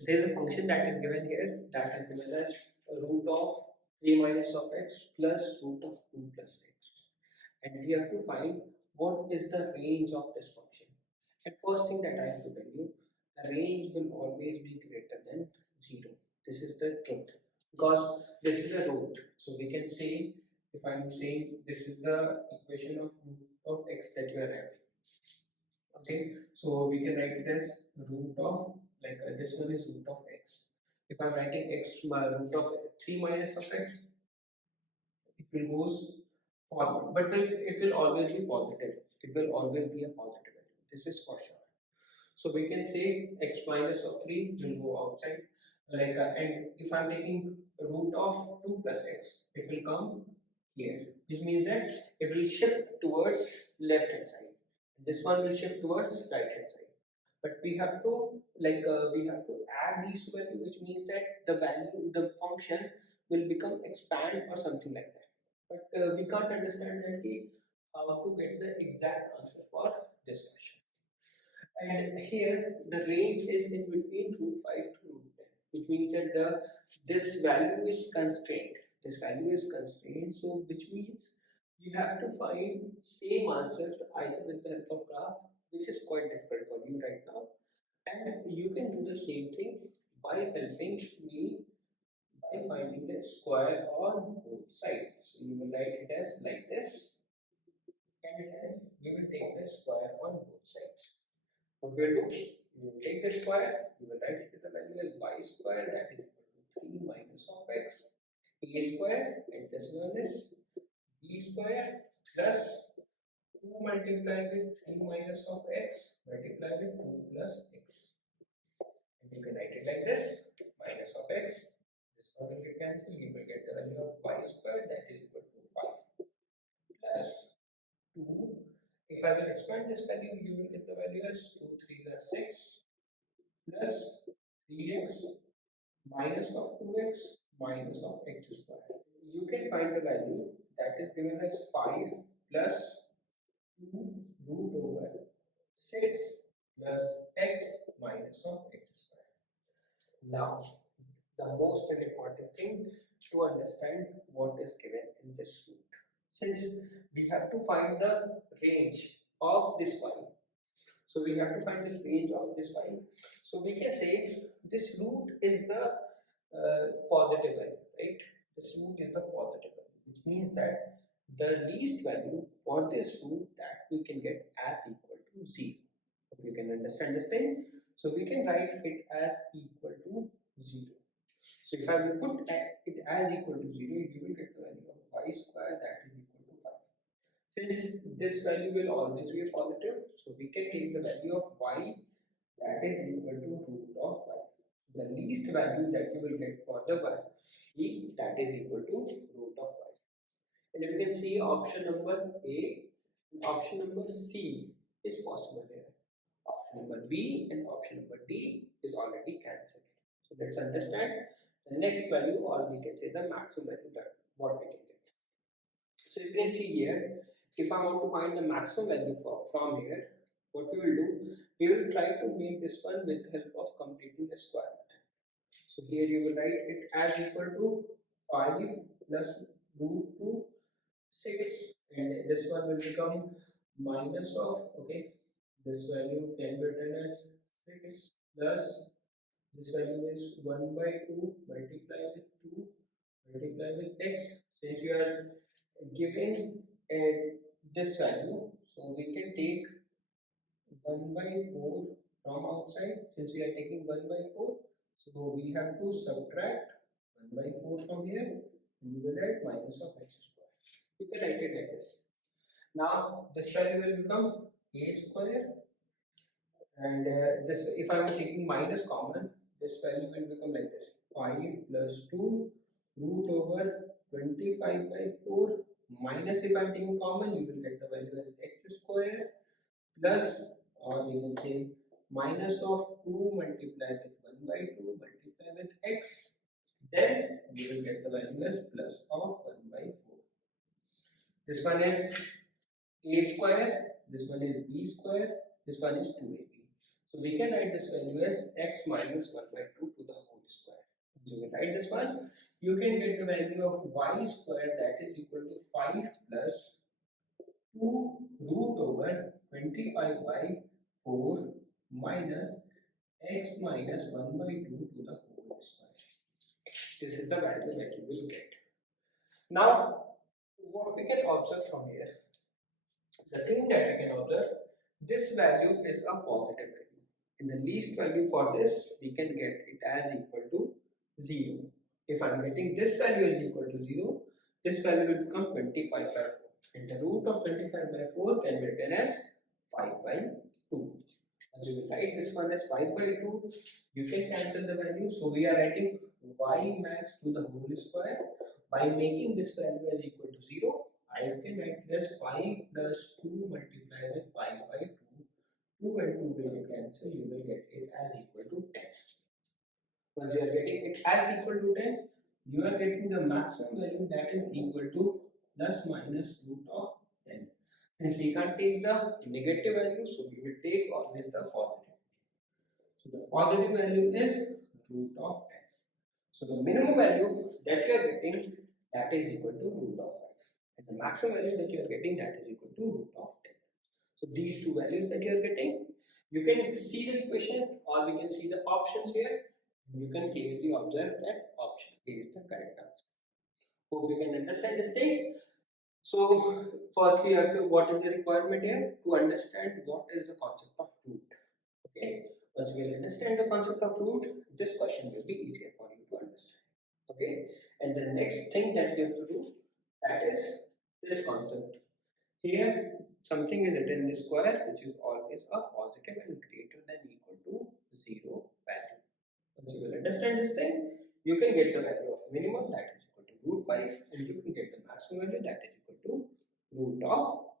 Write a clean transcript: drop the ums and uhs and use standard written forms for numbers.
There is a function that is given here that is given as root of 3 minus of x plus root of 2 plus x, and we have to find what is the range of this function. And first thing that I have to tell you, the range will always be greater than 0. This is the truth because this is a root. So we can say, if I'm saying this is the equation of root of x that you are having. Okay, so we can write it as root of, like this one is root of x. If I'm writing x root of 3 minus of x, it will goes forward, but it will always be positive. It will always be a positive value. This is for sure. So we can say x minus of 3 will go outside. Like and if I'm taking root of 2 plus x, it will come here, which means that it will shift towards left hand side. This one will shift towards right hand side. But we have to we have to add these two values, which means that the function will become expand or something like that. But we can't understand that how to get the exact answer for this question. And here the range is in between root 5 to root 10, which means that this value is constrained. This value is constrained, so which means you have to find same answer either with the help of graph, which is quite difficult for you right now, and you can do the same thing by helping me by finding the square on both sides. So you will write it as like this, and then we will take the square on both sides. What we will do, we will take the square, we will write it as the value as y square, that is equal to 3 minus of x, a square, and this one is b square plus 2 multiplied with 3 minus of x multiplied with 2 plus x. And you can write it like this, minus of x, this one will get cancelled, you will get the value of y square, that is equal to 5 plus 2. If I will expand this value, you will get the value as 2 3 are 6 plus 3x minus of 2x minus of x square. You can find the value that is given as 5 plus 2 root over 6 plus x minus of x square. Now, the most important thing to understand what is given in this root. Since we have to find the range of this y, so we have to find this range of this y. So we can say this root is the positive value, right? This root is the positive value, which means that the least value for this root that we can get as equal to 0. If you can understand this thing, so we can write it as equal to 0. So if I will put it as equal to 0, you will get the value of y square that is equal to 5. Since this value will always be a positive, so we can take the value of y that is equal to root of 5. The least value that you will get for the y that is equal to root of 5. And you can see option number A and option number C is possible here. Option number B and option number D is already cancelled. So let's understand the next value, or we can say the maximum value that what we can get. So you can see here, if I want to find the maximum value from here, what we will do, we will try to make this one with the help of completing the square method. So here you will write it as equal to 5 plus root 2 6, and this one will become minus of, okay, this value can be written as 6 plus this value is 1 by 2 multiply with 2 multiply with x. Since you are giving this value, so we can take 1 by 4 from outside. Since we are taking 1 by 4, so we have to subtract 1 by 4 from here, and you will write minus of x square. You can write it like this. Now this value will become a square, and this, if I am taking minus common, this value will become like this: 5 plus 2 root over 25 by 4 minus, if I am taking common, you will get the value as x square plus, or we can say minus of 2 multiplied with 1 by 2 multiplied with x, then you will get the value as plus of 1 by 4. This one is a square, this one is b square, this one is 2ab. So we can write this value as x minus 1 by 2 to the whole square. So we write this one. You can get the value of y square, that is equal to 5 plus 2 root over 25 by 4 minus x minus 1 by 2 to the whole square. This is the value that you will get. Now, what we can observe from here, the thing that we can observe, this value is a positive value. And the least value for this, we can get it as equal to 0. If I am getting this value is equal to 0, this value will become 25 by 4. And the root of 25 by 4 can be written as 5 by 2. As you will write this one as 5 by 2, you can cancel the value. So we are writing y max to the whole square. By making this value as equal to 0, I can write this 5 plus 2 multiplied with 5 by 2. 2 and 2 will cancel, you will get it as equal to 10. Once you are getting it as equal to 10, you are getting the maximum value that is equal to plus minus root of 10. Since we can't take the negative value, so we will take always the positive. So the positive value is root of 10. So the minimum value that you are getting, that is equal to root of 5. And the maximum value that you are getting, that is equal to root of 10. So these two values that you are getting, you can see the equation or we can see the options here. You can clearly observe that option A is the correct answer. Hope you can understand this thing. So firstly, you have to, what is the requirement here? To understand what is the concept of root. Okay. Once you will understand the concept of root, this question will be easier for you to understand. Okay. And the next thing that you have to do, that is this concept. Here, something is written in the square, which is always a positive and greater than equal to 0 value. Once you will understand this thing, you can get the value of minimum, that is equal to root 5, and you can get the maximum value, that is equal to root of